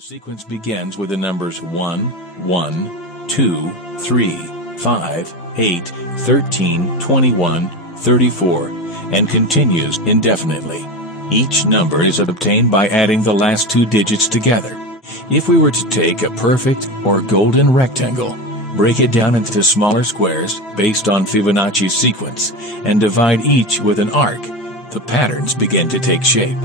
The sequence begins with the numbers 1, 1, 2, 3, 5, 8, 13, 21, 34, and continues indefinitely. Each number is obtained by adding the last two digits together. If we were to take a perfect or golden rectangle, break it down into smaller squares based on Fibonacci's sequence, and divide each with an arc, the patterns begin to take shape.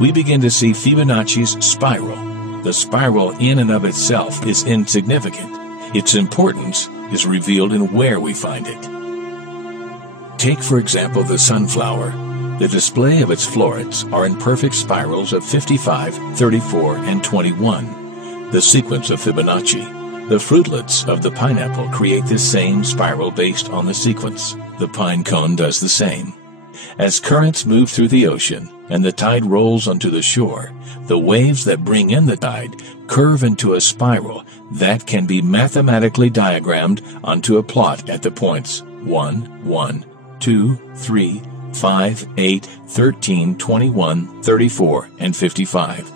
We begin to see Fibonacci's spiral. The spiral in and of itself is insignificant. Its importance is revealed in where we find it. Take, for example, the sunflower. The display of its florets are in perfect spirals of 55, 34, and 21. The sequence of Fibonacci. The fruitlets of the pineapple create the same spiral based on the sequence. The pine cone does the same. As currents move through the ocean and the tide rolls onto the shore, the waves that bring in the tide curve into a spiral that can be mathematically diagrammed onto a plot at the points 1, 1, 2, 3, 5, 8, 13, 21, 34, and 55.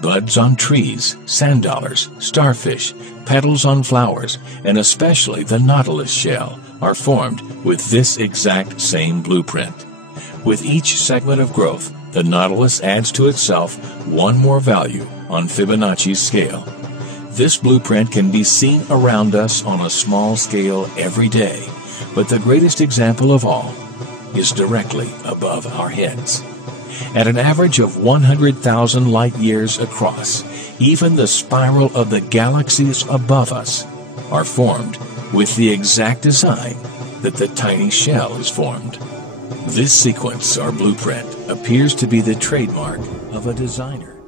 Buds on trees, sand dollars, starfish, petals on flowers, and especially the nautilus shell are formed with this exact same blueprint. With each segment of growth, the nautilus adds to itself one more value on Fibonacci's scale. This blueprint can be seen around us on a small scale every day, but the greatest example of all is directly above our heads. At an average of 100,000 light years across, even the spiral of the galaxies above us are formed with the exact design that the tiny shell is formed. This sequence or blueprint appears to be the trademark of a designer.